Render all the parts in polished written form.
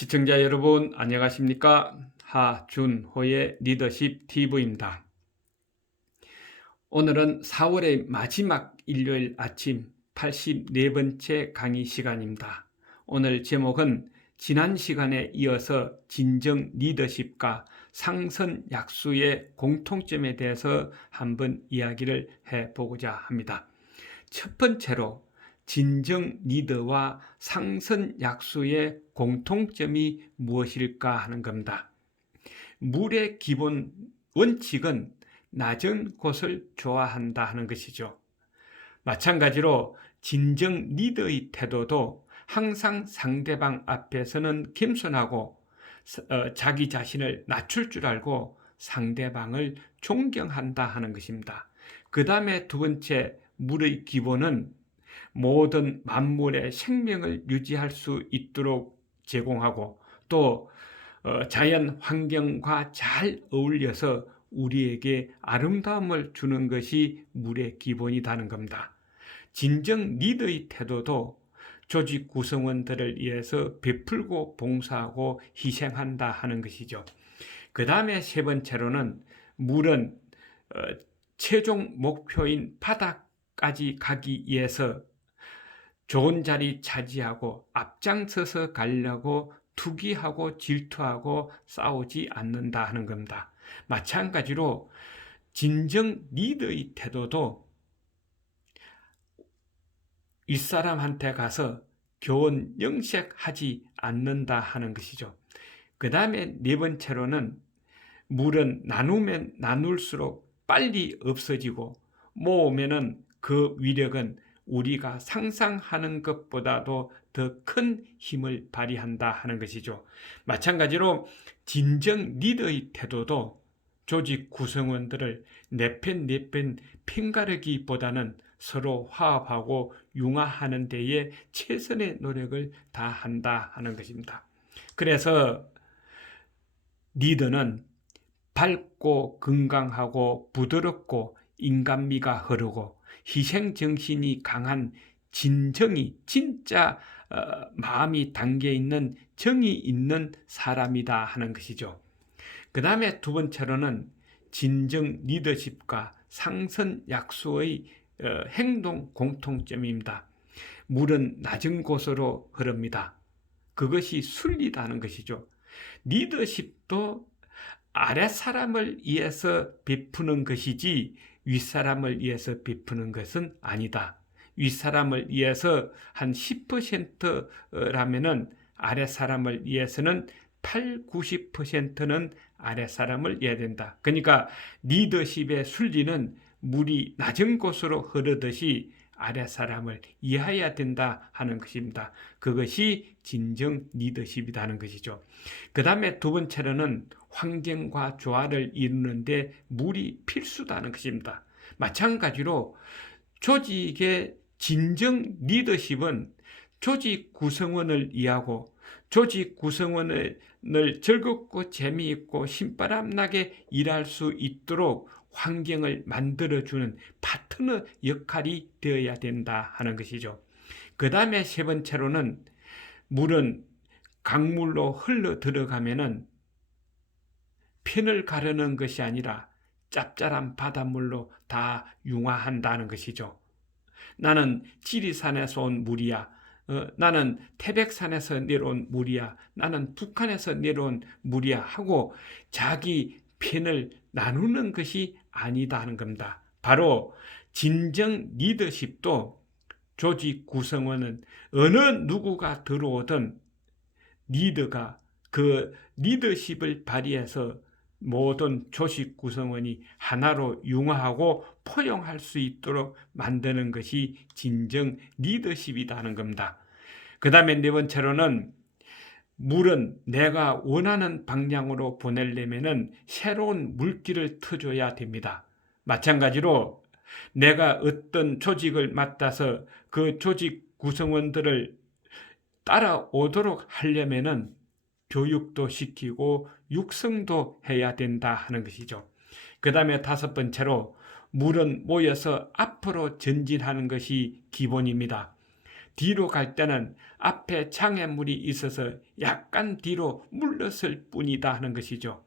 시청자 여러분 안녕하십니까? 하준호의 리더십 TV입니다. 오늘은 4월의 마지막 일요일 아침 84번째 강의 시간입니다. 오늘 제목은 지난 시간에 이어서 진정 리더십과 상선 약수의 공통점에 대해서 한번 이야기를 해보고자 합니다. 첫 번째로 진정 리더와 상선 약수의 공통점이 무엇일까 하는 겁니다. 물의 기본 원칙은 낮은 곳을 좋아한다 하는 것이죠. 마찬가지로 진정 리더의 태도도 항상 상대방 앞에서는 겸손하고 자기 자신을 낮출 줄 알고 상대방을 존경한다 하는 것입니다. 그 다음에 두 번째, 물의 기본은 모든 만물의 생명을 유지할 수 있도록 제공하고 또 자연 환경과 잘 어울려서 우리에게 아름다움을 주는 것이 물의 기본이라는 겁니다. 진정 리더의 태도도 조직 구성원들을 위해서 베풀고 봉사하고 희생한다 하는 것이죠. 그 다음에 세 번째로는 물은 최종 목표인 바닥까지 가기 위해서 좋은 자리 차지하고 앞장서서 가려고 투기하고 질투하고 싸우지 않는다 하는 겁니다. 마찬가지로 진정 리더의 태도도 윗사람한테 가서 교훈 영색하지 않는다 하는 것이죠. 그 다음에 네 번째로는 물은 나누면 나눌수록 빨리 없어지고 모으면은 그 위력은 우리가 상상하는 것보다도 더 큰 힘을 발휘한다 하는 것이죠. 마찬가지로 진정 리더의 태도도 조직 구성원들을 내 편 편가르기보다는 서로 화합하고 융화하는 데에 최선의 노력을 다한다 하는 것입니다. 그래서 리더는 밝고 건강하고 부드럽고 인간미가 흐르고 희생정신이 강한 진정이 진짜 마음이 담겨있는 정이 있는 사람이다 하는 것이죠. 그 다음에 두 번째로는 진정 리더십과 상선 약수의 행동 공통점입니다. 물은 낮은 곳으로 흐릅니다. 그것이 순리다는 것이죠. 리더십도 아랫사람을 위해서 베푸는 것이지 윗사람을 위해서 베푸는 것은 아니다. 윗사람을 위해서 한 10%라면은 아랫사람을 위해서는 8, 90%는 아랫사람을 이해야 된다. 그러니까 리더십의 순리는 물이 낮은 곳으로 흐르듯이 아랫사람을 이해해야 된다 하는 것입니다. 그것이 진정 리더십이라는 것이죠. 그 다음에 두 번째로는 환경과 조화를 이루는데 물이 필수다는 것입니다. 마찬가지로 조직의 진정 리더십은 조직 구성원을 이해하고 조직 구성원을 즐겁고 재미있고 신바람나게 일할 수 있도록 환경을 만들어주는 파트너 역할이 되어야 된다 하는 것이죠. 그 다음에 세 번째로는 물은 강물로 흘러 들어가면은 편을 가르는 것이 아니라 짭짤한 바닷물로 다 융화한다는 것이죠. 나는 지리산에서 온 물이야. 나는 태백산에서 내려온 물이야. 나는 북한에서 내려온 물이야 하고 자기 편을 나누는 것이 아니다 하는 겁니다. 바로 진정 리더십도 조직 구성원은 어느 누구가 들어오든 리더가 그 리더십을 발휘해서 모든 조직 구성원이 하나로 융화하고 포용할 수 있도록 만드는 것이 진정 리더십이라는 겁니다. 그 다음에 네 번째로는 물은 내가 원하는 방향으로 보내려면 새로운 물길을 터줘야 됩니다. 마찬가지로 내가 어떤 조직을 맡아서 그 조직 구성원들을 따라오도록 하려면 교육도 시키고 육성도 해야 된다 하는 것이죠. 그 다음에 다섯 번째로 물은 모여서 앞으로 전진하는 것이 기본입니다. 뒤로 갈 때는 앞에 장애물이 있어서 약간 뒤로 물렀을 뿐이다 하는 것이죠.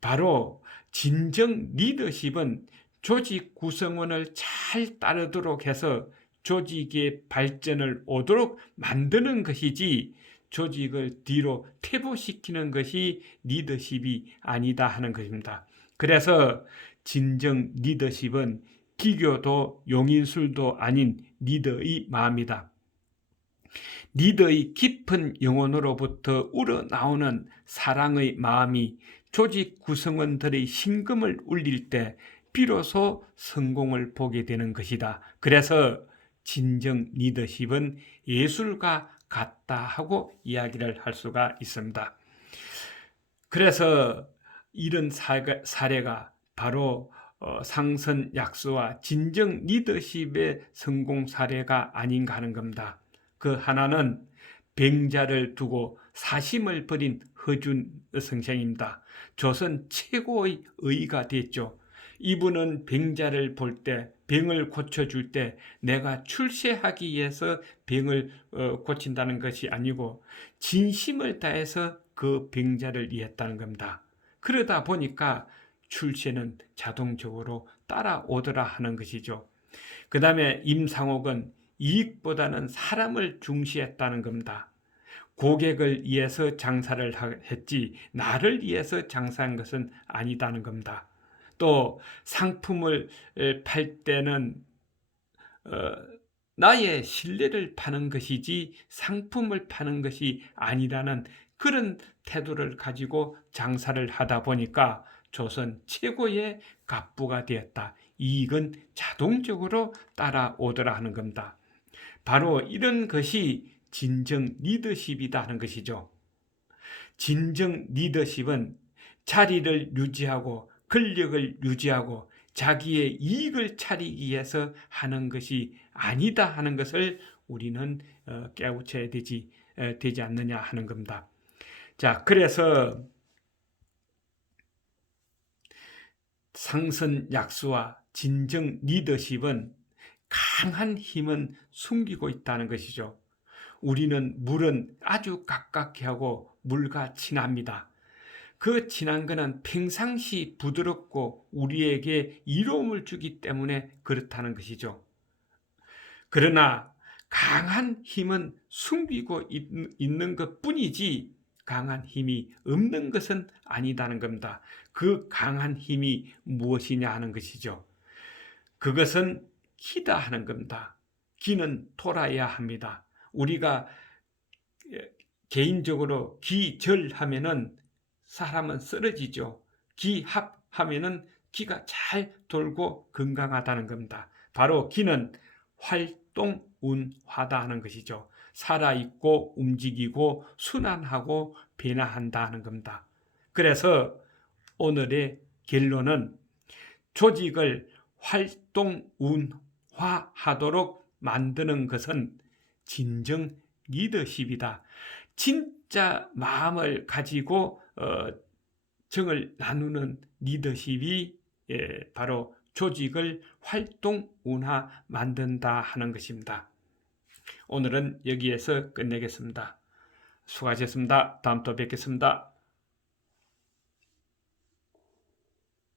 바로 진정 리더십은 조직 구성원을 잘 따르도록 해서 조직의 발전을 오도록 만드는 것이지 조직을 뒤로 퇴보시키는 것이 리더십이 아니다 하는 것입니다. 그래서 진정 리더십은 기교도 용인술도 아닌 리더의 마음이다. 리더의 깊은 영혼으로부터 우러나오는 사랑의 마음이 조직 구성원들의 심금을 울릴 때 비로소 성공을 보게 되는 것이다. 그래서 진정 리더십은 예술과 같다 하고 이야기를 할 수가 있습니다. 그래서 이런 사례가 바로 상선약수와 진정 리더십의 성공 사례가 아닌가 하는 겁니다. 그 하나는 병자를 두고 사심을 버린 허준 선생입니다. 조선 최고의 의가 됐죠. 이분은 병자를 볼 때, 병을 고쳐줄 때 내가 출세하기 위해서 병을 고친다는 것이 아니고 진심을 다해서 그 병자를 이해했다는 겁니다. 그러다 보니까 출세는 자동적으로 따라오더라 하는 것이죠. 그 다음에 임상옥은 이익보다는 사람을 중시했다는 겁니다. 고객을 위해서 장사를 했지 나를 위해서 장사한 것은 아니다는 겁니다. 또 상품을 팔 때는 나의 신뢰를 파는 것이지 상품을 파는 것이 아니라는 그런 태도를 가지고 장사를 하다 보니까 조선 최고의 갑부가 되었다. 이익은 자동적으로 따라오더라 하는 겁니다. 바로 이런 것이 진정 리더십이다 하는 것이죠. 진정 리더십은 자리를 유지하고 권력을 유지하고 자기의 이익을 차리기 위해서 하는 것이 아니다 하는 것을 우리는 깨우쳐야 되지 않느냐 하는 겁니다. 자, 그래서 상선약수와 진정 리더십은 강한 힘은 숨기고 있다는 것이죠. 우리는 물은 아주 가깝게 하고 물과 친합니다. 그 친한 것은 평상시 부드럽고 우리에게 이로움을 주기 때문에 그렇다는 것이죠. 그러나 강한 힘은 숨기고 있는 것뿐이지 강한 힘이 없는 것은 아니다는 겁니다. 그 강한 힘이 무엇이냐 하는 것이죠. 그것은 기다 하는 겁니다. 기는 돌아야 합니다. 우리가 개인적으로 기절하면은 사람은 쓰러지죠. 기합하면은 기가 잘 돌고 건강하다는 겁니다. 바로 기는 활동운화다 하는 것이죠. 살아있고 움직이고 순환하고 변화한다는 겁니다. 그래서 오늘의 결론은 조직을 활동운화하도록 만드는 것은 진정 리더십이다. 진짜 마음을 가지고 정을 나누는 리더십이 바로 조직을 활동운화 만든다 하는 것입니다. 오늘은 여기에서 끝내겠습니다. 수고하셨습니다. 다음 또 뵙겠습니다.